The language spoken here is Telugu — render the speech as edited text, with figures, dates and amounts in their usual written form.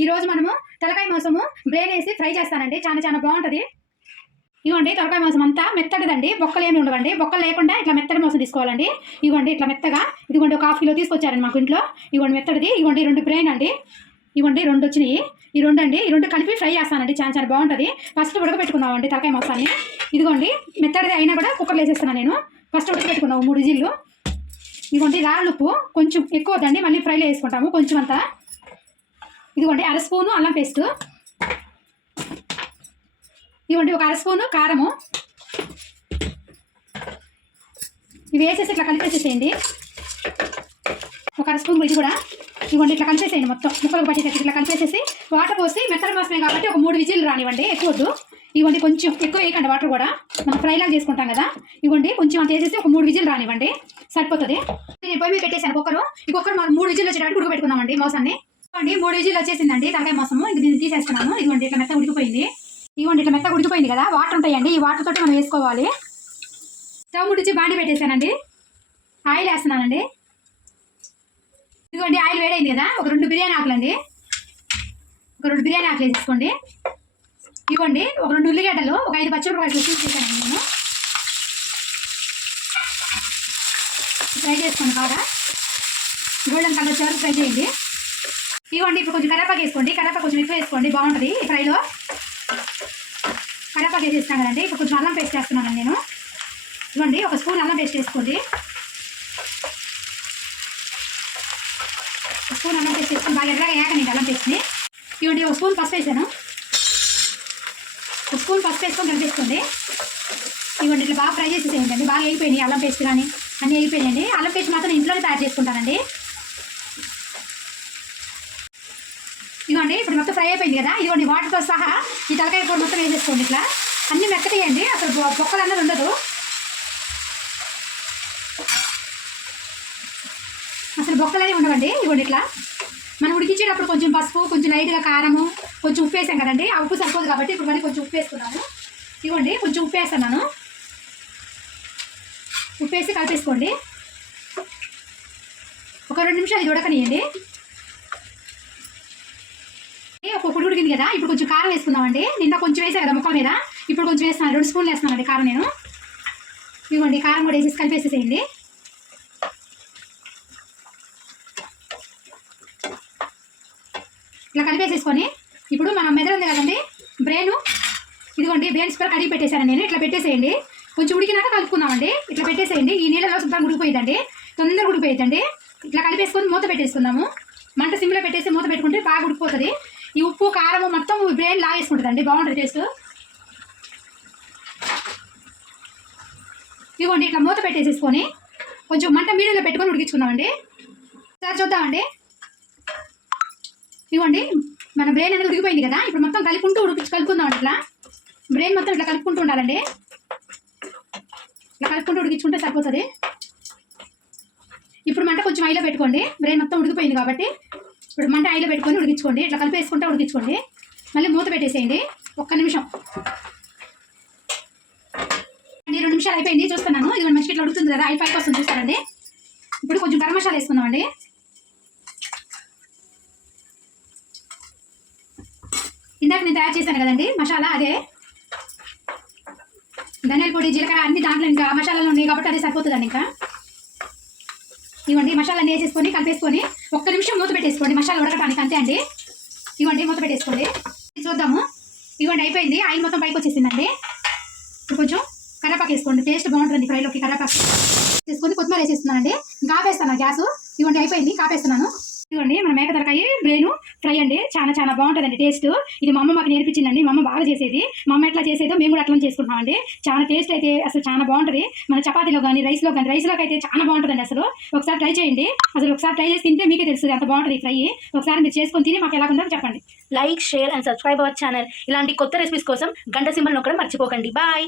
ఈరోజు మనము తలకాయ మాంసము బ్రెయిన్ వేసి ఫ్రై చేస్తానండి. చాలా బాగుంటుంది. ఇవ్వండి తలకాయ మాంసం అంతా మెత్తటిదండి, బొక్కలు ఏమి ఉండవండి. బొక్కలు లేకుండా ఇట్లా మెత్తడి మాంసం తీసుకోవాలండి. ఇవ్వండి ఇట్లా మెత్తగా. ఇదిగోండి ఒక 1/2 కిలో తీసుకొచ్చారండి మాకు ఇంట్లో. ఇవ్వండి మెత్తడిది. ఇవ్వండి 2 బ్రెయిన్ అండి. ఇవ్వండి 2 వచ్చినాయి. ఈ 2 అండి. ఈ 2 కలిపి ఫ్రై చేస్తానండి. చాలా బాగుంటుంది. ఫస్ట్ ఉడకబెట్టుకున్నామండి తలకాయ మాంసాన్ని. ఇదిగోండి మెత్తడిది అయినా కూడా కుక్కర్లో వేసేస్తున్నాను నేను. ఫస్ట్ ఉడకబెట్టుకున్నాము 3 విజిల్లు. ఇదిగోండి రాళ్ళ ఉప్పు కొంచెం ఎక్కువ వద్దండి, మళ్ళీ ఫ్రైలో వేసుకుంటాము కొంచెం అంతా. ఇదిగోండి 1/2 స్పూను అల్లం పేస్ట్. ఇవ్వండి ఒక 1/2 స్పూను కారము. ఇవి వేసేసి ఇట్లా కలిపేసేసేయండి. ఒక 1/2 స్పూన్ ఇది కూడా. ఇవ్వండి ఇట్లా కలిపేసేయండి మొత్తం ముక్కలకు పట్టేసేసి ఇట్లా కలిపేసేసి వాటర్ పోసి మెత్తడి మాసమే కాబట్టి ఒక 3 విజిల్లు రానివ్వండి, ఎక్కువ వద్దు. ఇవ్వండి కొంచెం ఎక్కువ వేయకండి వాటర్ కూడా, మనం ఫ్రైలాగా చేసుకుంటాం కదా. ఇవ్వండి కొంచెం అంత వేసేసి ఒక 3 విజిల్లు రానివ్వండి, సరిపోతుంది. నేను పొయ్యి మీద పెట్టేసాను కుక్కరు. ఈ కుక్కర్ మనం 3 విజిల్లు వచ్చేటట్టు ఉడకబెట్టుకున్నామండి మాంసాన్ని. ఇవ్వండి 3 విజిల్లు వచ్చేసిందండి తలకాయ మాంసము. ఇది నేను తీసేస్తున్నాను. ఇవ్వండి ఇట్లా మెత్త ఉడికిపోయింది. ఇవ్వండి ఇట్లా మెత్త ఉడికిపోయింది కదా. వాటర్ ఉంటాయండి, ఈ వాటర్ తోటి మనం వేసుకోవాలి. స్టవ్ ముట్టించి బాండి పెట్టేశానండి. ఆయిల్ వేస్తున్నానండి. ఇదిగోండి ఆయిల్ వేడైంది కదా. ఒక 2 బిర్యానీ ఆకులండి, ఒక 2 బిర్యానీ ఆకులు వేసుకోండి. ఇవ్వండి ఒక 2 ఉల్లిగడ్డలు, ఒక 5 పచ్చిమిరపకాయలు తీసేసానండి నేను. ఫ్రై చేసుకోండి బాగా, గోల్డెన్ కలర్ వచ్చే వరకు ఫ్రై చేయండి. ఇవ్వండి ఇప్పుడు కొంచెం కరివేపాకు వేసుకోండి. కరివేపాకు కొంచెం ఎక్కువ వేసుకోండి, బాగుంటుంది ఈ ఫ్రైలో. కరివేపాకు వేసేస్తాను కదండి. ఇప్పుడు కొంచెం అల్లం పేస్ట్ వేస్తున్నానండి నేను. ఇవ్వండి ఒక స్పూన్ అల్లం పేస్ట్ వేసుకోండి. ఒక స్పూన్ అల్లం పేస్ట్ వేసుకొని బాగా ఎర్రగా వేయకండి అల్లం పేస్ట్ని. ఇవ్వండి ఒక స్పూన్ పసుపు వేసాను. ఒక స్పూన్ పసుపు వేసుకొని కలిపేసుకోండి. ఇవ్వండి ఇట్లా బాగా ఫ్రై చేసేసేయండి. బాగా వేగిపోయినాయి అల్లం పేస్ట్ కానీ అన్నీ వేగిపోయినాయండి. అల్లం పేస్ట్ మాత్రం ఇంట్లోనే తయారు చేసుకుంటానండి. ఇదిగోండి ఇప్పుడు మొత్తం ఫ్రై అయిపోయింది కదా. ఇదిగోండి వాటర్తో సహా ఈ తలకాయ కూర మొత్తం వేసేసుకోండి. ఇట్లా అన్నీ మెత్తగేయండి, అసలు బొక్కలు అన్నది ఉండదు, అసలు బొక్కలనే ఉండవండి. ఇవ్వండి ఇట్లా మనం ఉడికించేటప్పుడు కొంచెం పసుపు, కొంచెం లైట్గా కారము, కొంచెం ఉప్పు వేసాం కదండి. ఆ ఉప్పు సరిపోదు కాబట్టి ఇప్పుడు మళ్ళీ కొంచెం ఉప్పు వేసుకున్నాను. ఇవ్వండి కొంచెం ఉప్పు వేస్తున్నాను. ఉప్పు వేసి కలిపేసుకోండి. ఒక 2 నిమిషాలు ఇది ఉడకనియండి. ఒక పొడి ఉడికింది కదా. ఇప్పుడు కొంచెం కారం వేసుకుందామండి. నిన్న కొంచెం వేసా కదా ముక్కల మీద, ఇప్పుడు కొంచెం వేస్తున్నాను. 2 స్పూన్లు వేస్తున్నానండి కారం నేను. ఇవ్వండి కారం కూడా వేసేసి కలిపేసేసేయండి. ఇట్లా కలిపేసేసుకొని ఇప్పుడు మనం మెదడు ఉంది కదండి బ్రెయిన్, ఇదిగోండి బ్రెయిన్ స్పర్ కడిగి పెట్టేశాను నేను. ఇట్లా పెట్టేసేయండి. కొంచెం ఉడికినాక కలుపుకుందామండి. ఇట్లా పెట్టేసేయండి. ఈ నీళ్ళలో శుభ్రంగా ఉడికిపోయిందండి, తొందరగా ఉడికిపోయిందండి. ఇట్లా కలిపేసుకొని మూత పెట్టేసుకుందాము. మంట సిమ్లో పెట్టేసి మూత పెట్టుకుంటే బాగా ఉడికిపోతుంది. ఈ ఉప్పు కారము మొత్తం బ్రెయిన్ లాగేసుకుంటుందండి, బాగుంటుంది టేస్ట్. ఇవ్వండి ఇట్లా మూత పెట్టేసేసుకొని కొంచెం మంట మీడియంలో పెట్టుకొని ఉడికించుకుందామండి. సరే చూద్దామండి. ఇవ్వండి మన బ్రెయిన్ అనేది ఉడికిపోయింది కదా. ఇప్పుడు మొత్తం కలుపుకుందామండి. ఇట్లా బ్రెయిన్ మొత్తం ఇట్లా కలుపుకుంటూ ఉండాలండి. ఇట్లా కలుపుకుంటూ ఉడికించుకుంటే సరిపోతుంది. ఇప్పుడు మంట కొంచెం ఐలో పెట్టుకోండి. బ్రెయిన్ మొత్తం ఉడికిపోయింది కాబట్టి ఇప్పుడు మంట ఐలో పెట్టుకొని ఉడికించుకోండి. ఇట్లా కలిపేసుకుంటే ఉడికించుకోండి. మళ్ళీ మూత పెట్టేసేయండి. 1 నిమిషం. 2 నిమిషాలు అయిపోయింది, చూస్తున్నాను. ఇది మంచిగా ఇట్లా ఉడుకుతుంది కదా, పైకి వస్తుంది చూస్తారండి. ఇప్పుడు కొంచెం గరం మసాలా వేసుకుందామండి. ఇందాక నేను తయారు చేశాను కదండి మసాలా, అదే ధనియాల పొడి, జీలకర్ర అన్ని దాంట్లో ఇంకా మసాలాలు ఉన్నాయి కాబట్టి అదే సరిపోతుందండి. ఇంకా ఇవ్వండి మసాలా అన్నీ వేసేసుకొని కలిపేసుకొని 1 నిమిషం మూత పెట్టేసుకోండి మసాలా ఉడకటానికి, అంతే అండి. ఇవ్వండి మూత పెట్టేసుకోండి. చూద్దాము. ఇవ్వండి అయిపోయింది, ఆయిల్ మొత్తం పైకి వచ్చేసిందండి. ఇప్పుడు కొంచెం కరివేపాకు వేసుకోండి, టేస్ట్ బాగుంటుంది ఫ్రైలోకి. కరివేపాకు వేసుకొని కొత్తిమీర వేసేస్తున్నానండి. ఇంకా ఆపేస్తాను గ్యాస్. ఇవ్వండి అయిపోయింది, కాపేస్తున్నాను. ఇవ్వండి మన మేక తలకాయ బ్రెయిన్ ఫ్రై అండి. చాలా బాగుంటుందండి టేస్ట్. ఇది మా అమ్మ మాకు నేర్పించిందండి. మా అమ్మ బాగా చేసేది. మా అమ్మ ఎట్లా చేసేదో మేము కూడా అట్లా చేసుకుంటామండి. చాలా టేస్ట్ అయితే అసలు చాలా బాగుంటుంది. మన చపాతీలో కానీ రైస్లోకి అయితే చాలా బాగుంటుందండి. అసలు ఒకసారి ట్రై చేయండి. ఒకసారి ట్రై చేసి తింటే మీకే తెలుస్తుంది అంత బాగుంటుంది ఫ్రై. ఒకసారి మీరు చేసుకొని తిని మాకు ఎలా ఉందో చెప్పండి. Like, share and subscribe our channel. ఇలాంటి కొత్త రెసిపీస్ కోసం గంట సింబల్ నొక్కడం మర్చిపోకండి. బాయ్.